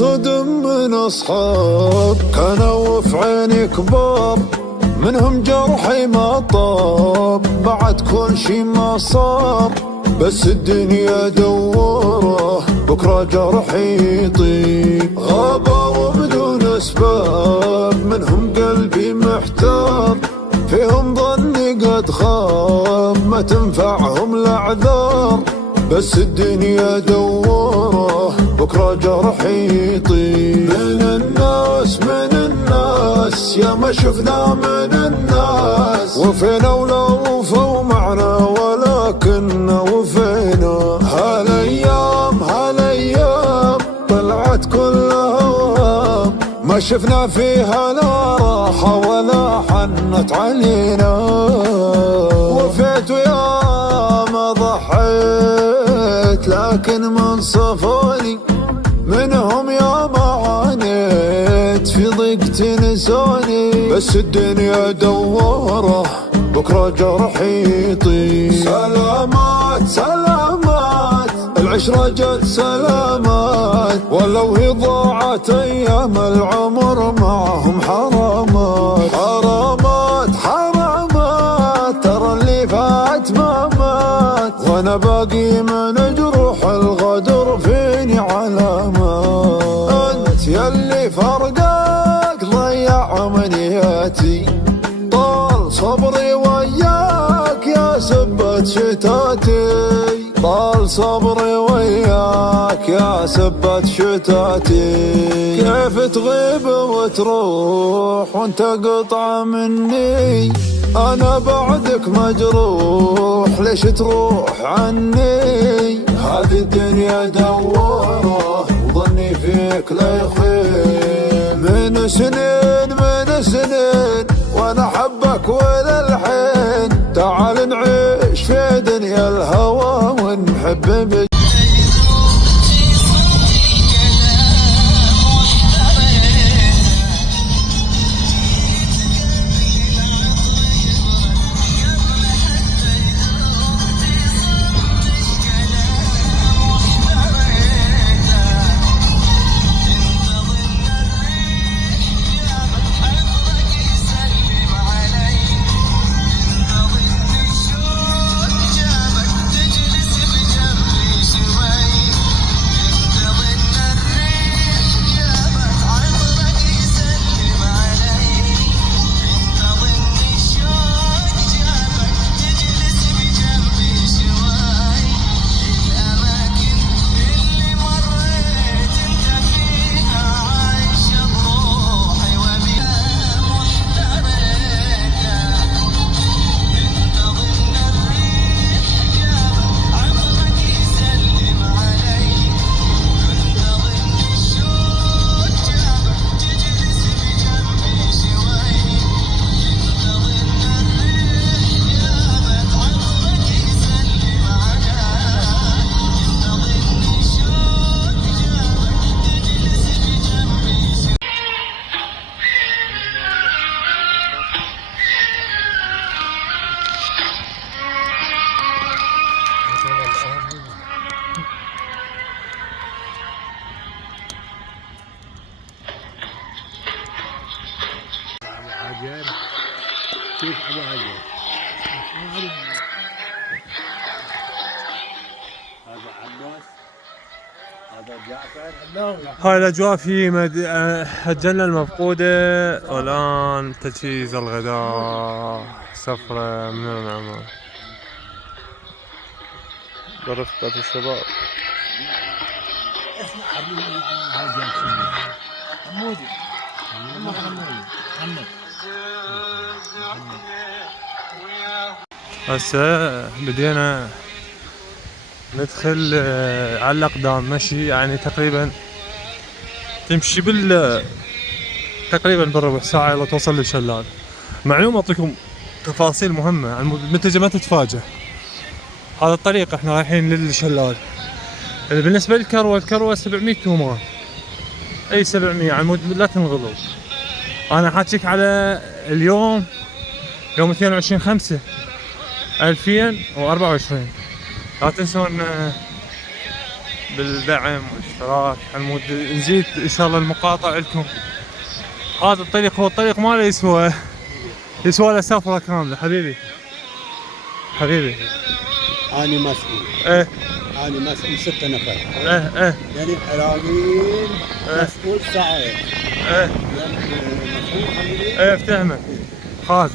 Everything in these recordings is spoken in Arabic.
صدم من أصحاب كانوا في عيني كبار، منهم جرحي ما طاب بعد كل شي ما صار، بس الدنيا دوره بكرة جرحي يطيب. غابوا بدون أسباب منهم قلبي محتار، فيهم ظني قد خاب ما تنفعهم الأعذار، بس الدنيا دوره بكرة جرحي يطيب. من الناس يا ما شفنا من الناس، وفينا ولا وفوا معنا ولكن وفينا. هالايام طلعت كلها وهام، ما شفنا فيها لا راحة ولا حنت علينا. وفيت ويا ما ضحيت لكن من صفوني، منهم يا ما عانيت في ضيق تنسوني، بس الدنيا دوره بكرة جرحي يطيب. سلامات العشرة جت سلامات، ولو هي ضاعت أيام العمر معهم حرامات. ترى اللي فات ما مات، وأنا باقي من جروح الغدر فيني علامات. أنت يلي فرقك ضيع أمنياتي، طال صبري وياك يا سبة شتاتي، طال صبري وياك يا سبة شتاتي. كيف تغيب وتروح وانت قطعة مني، أنا بعدك مجروح ليش تروح عني. هذه الدنيا دوره وظني فيك لا يخيب، من سنين وأنا حبك وللحين. تعال نعيش في دنيا الهوى ونحب كيف أبو عجل. هذا عباس، هذا جعفر. هاي الأجواء في الجنة المفقودة، والآن تجهيز الغداء، سفرة من العمان برفقة الشباب. اسمع حبيبي حمودي محمد. هسه بدينا ندخل على الأقدام مشي، يعني تقريبا تمشي تقريبا بالربع ساعة إلا توصل للشلال. معلومة أعطيكم تفاصيل مهمة عن المنتجة ما تتفاجأ. هذا الطريق احنا رايحين للشلال. بالنسبة الكروة 700 تومان، أي 700 يعني لا تنغلوا. أنا حاجيك على اليوم يوم 22/5/2024. لا تنسون بالدعم والاشتراك على مود نزيد ان شاء الله المقاطع لكم. هذا الطريق هو الطريق ماله يسوى له سفرة كاملة. حبيبي أنا مسؤول. ايه أنا مسؤول 6 نفر. ايه يعني عراقيين مسؤول ساعات. ايه مسؤول حبيبي. ايه افتهمك. خلاص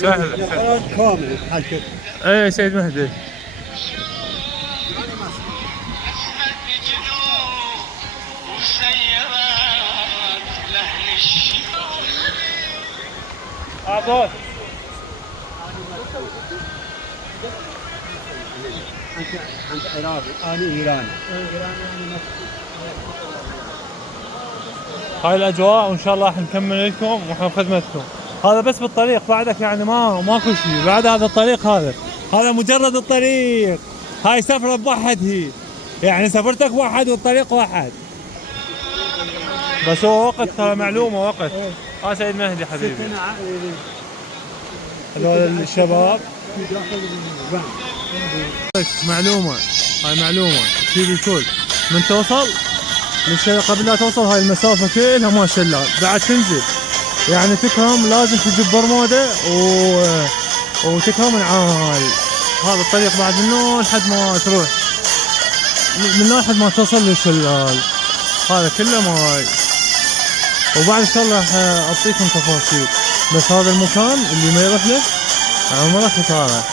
سهل. نفرات كامل حالتك. ايه سيد مهدي. عباس أنت عراقي أنا إيراني. هاي الاجواء وان شاء الله راح نكمل لكم واحنا بخدمتكم. هذا بس بالطريق بعدك يعني ماكو شيء بعد هذا الطريق. هذا مجرد الطريق. هاي سفرة بوحد هي يعني سفرتك واحد والطريق واحد بس هو وقت ترى معلومة وقت. ها سيد مهدي حبيبي هذول الشباب معلومة. هاي معلومة تجيب الكل من توصل قبل لا توصل هاي المسافة كلها ما شلال بعد تنزل يعني تكرم لازم تجيب برمودة وتكرم العال. هذا الطريق بعد من هون لحد ما تروح من هون لحد ما توصل للشلال هذا كله ماي. وبعد ان شاء الله راح اعطيكم تفاصيل بس هذا المكان اللي ما يروح له عمره خسارة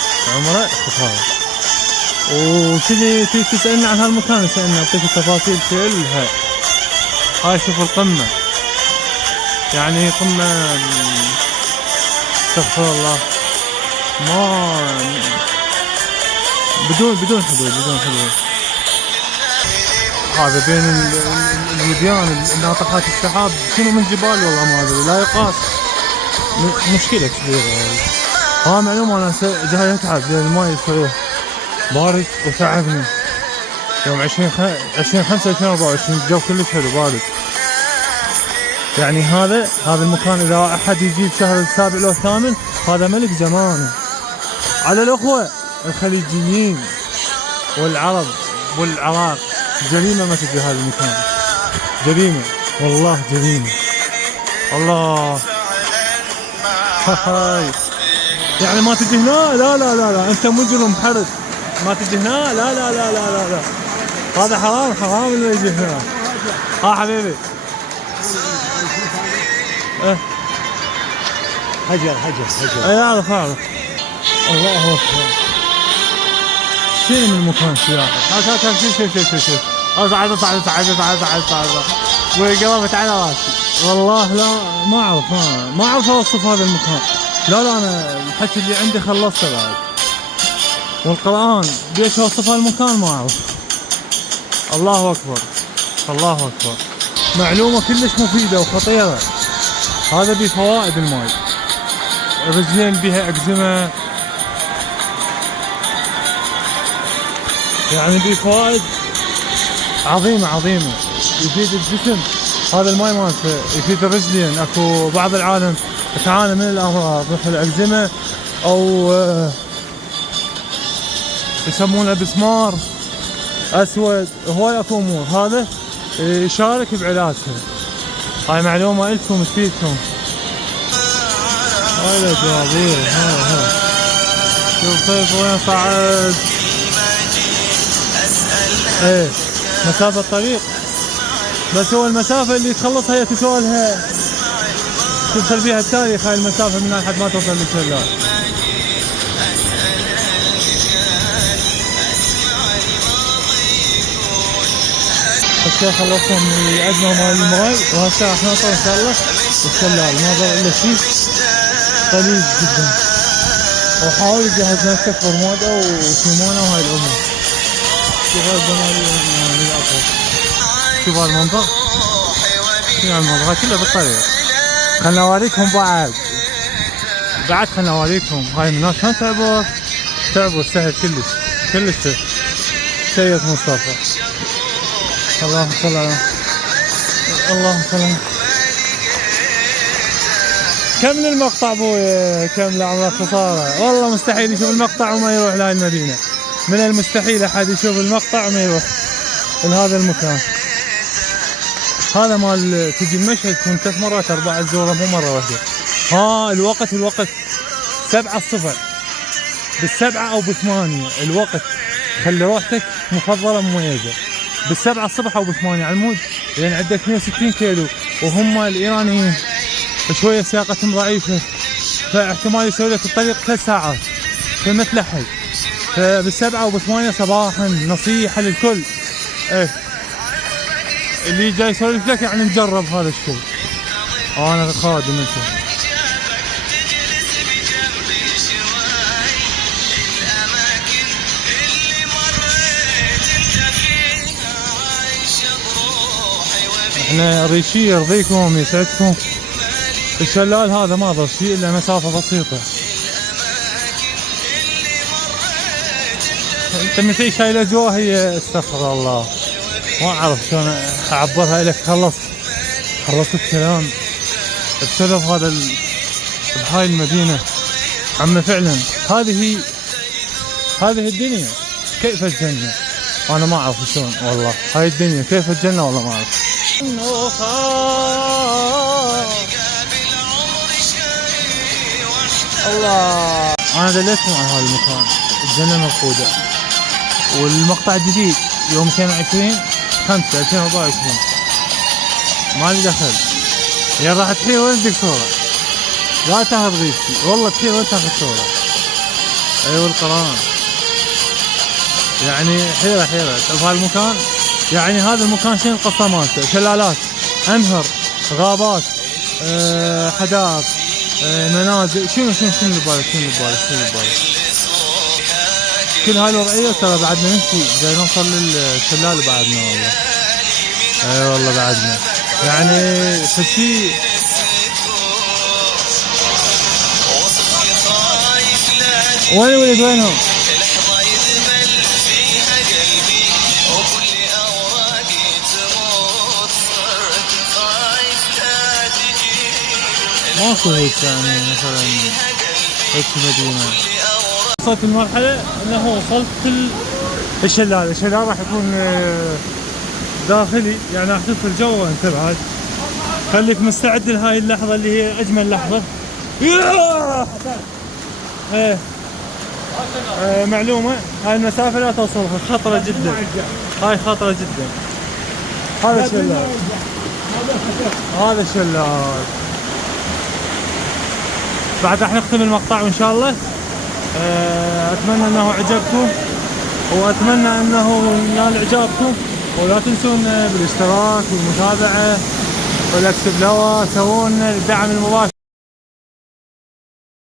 وكذي تسألني عن هالمكان تسألني اعطيك التفاصيل كلها. هاي شوف القمة يعني قمة استغفر الله ما بدون حدود. هذا بين الوديان ناطحات السحاب شنو من جبال والله ما ادري لا يقاس. مشكلة كبيرة. ها معلومة انا جاي اتعب لان الماي شوية بارد وتعبني يوم 20/5/2024 الجو كلش حلو بارد. يعني هذا المكان اذا احد يجي بشهر السابع لو الثامن هذا ملك زمانه. على الاخوة الخليجيين والعرب والعراق جريمة ما تجي هذا المكان. جريمة والله جريمة الله. هاي يعني ما تجي هنا لا انت مجرم حرج ما تجي هنا لا هذا حرام اللي يجي هنا. ها حبيبي حجر اي اعرف الله اكبر. شيء من المكان سياحي. شوف اصعد وقربت على راسي والله لا ما اعرف اوصف هذا المكان. لا انا الحكي اللي عندي خلصته بعد والقرآن ليش اوصف هالمكان ما اعرف. الله اكبر معلومة كلش مفيدة وخطيرة. هذا بفوائد الماي الرجلين بها أقزمة يعني بفوائد عظيمة يفيد الجسم. هذا الماي مالته يفيد الرجلين. اكو بعض العالم تعاني من الامراض مثل الأقزمة او يسمونه بسمار اسود هواي اكو امور هذا يشارك بعلاجها. هاي معلومة لكم تفيدكم. هاي الجوابير هاي شوف كيف وين صعد. ايه مسافة طريق بس هو المسافة اللي تخلصها هي تسوى لها تدخل فيها التاريخ. هاي المسافة من لحد ما توصل للشلال. هسه خلصنا من عندنا مال الماي وهسه راح نوصل ان شاء الله الشلال. ما ضل الا شيء قليل جدا وحاول يجهز نفسك برموده وكيمونه وهاي الامور. شوف هاي الجمالية من الاطراف. شوف هالمنظر شنو هالمنظر كله بالطريق. خلنا اوريكم بعد خلنا اوريكم هاي الناس شلون تعبوا سهل كلش سيد مصطفى. اللهم صل على كمل المقطع ابويا كمل عمرك خساره والله مستحيل يشوف المقطع وما يروح لهاي المدينه. من المستحيل احد يشوف المقطع وما يروح لهذا المكان. هذا مال تجي المشهد تكون 3 مرات 4 تزوره مو مرة واحدة. الوقت 7 الصبح، بال7 أو ب8 الوقت، خلي روحتك مفضلة مميزة. بال7 الصبح أو ب8 على المود، لأن عندك 160 كيلو وهم الإيرانيين شوية سياقتهم ضعيفة، فاحتمال يسوي لك الطريق 3 ساعات، فما تلحق. فبال7 أو ب8 صباحا، نصيحة للكل. اللي جاي يسولف لك يعني نجرب هذا الشيء. أنا خادم أنت. احنا ريشي يرضيكم يسعدكم. الشلال هذا ما ضل شيء الا مسافة بسيطة. انت متى شايله جوا هي استغفر الله ما اعرف شلون اعبرها لك. خلصت الكلام بسبب هذا بهاي المدينة. عم فعلا هذه الدنيا كيف الجنة. انا ما اعرف شلون والله هاي الدنيا كيف الجنة والله ما اعرف. الله انا دليتكم عن هذا المكان. الجنة مفقودة. والمقطع الجديد يوم 22/5/2024 ما لي دخل. يا راح تحيل وين بدك صورة، لا تاخذ غيبتي والله، تحيل وين تاخذ صورة. ايوه القرآن يعني حيرة شوف هالمكان. يعني هذا المكان شنو القصة مالته؟ شلالات، انهر، غابات، حدائق، منازل. شنو اللي ببالك كل هاي الوضعية. ترى بعدنا نمشي جاي نوصل للشلال بعدنا والله. اي والله بعدنا يعني فشي. وين ولد وينهم؟ ماكو هيك يعني مثلا هيك مدينة. وصلت المرحلة انه وصلت الشلال راح يكون داخلي يعني راح تدخل جوا انت بعد. خليك مستعد لهاي اللحظة اللي هي اجمل لحظة. معلومة هاي المسافة لا توصلها، خطرة جدا. هاي خطرة جدا. هذا الشلال بعد راح نختم المقطع وان شاء الله. اتمنى انه عجبكم، واتمنى انه ينال اعجابكم، ولا تنسون بالاشتراك والمتابعة والاكس بلوا، سوون الدعم المباشر.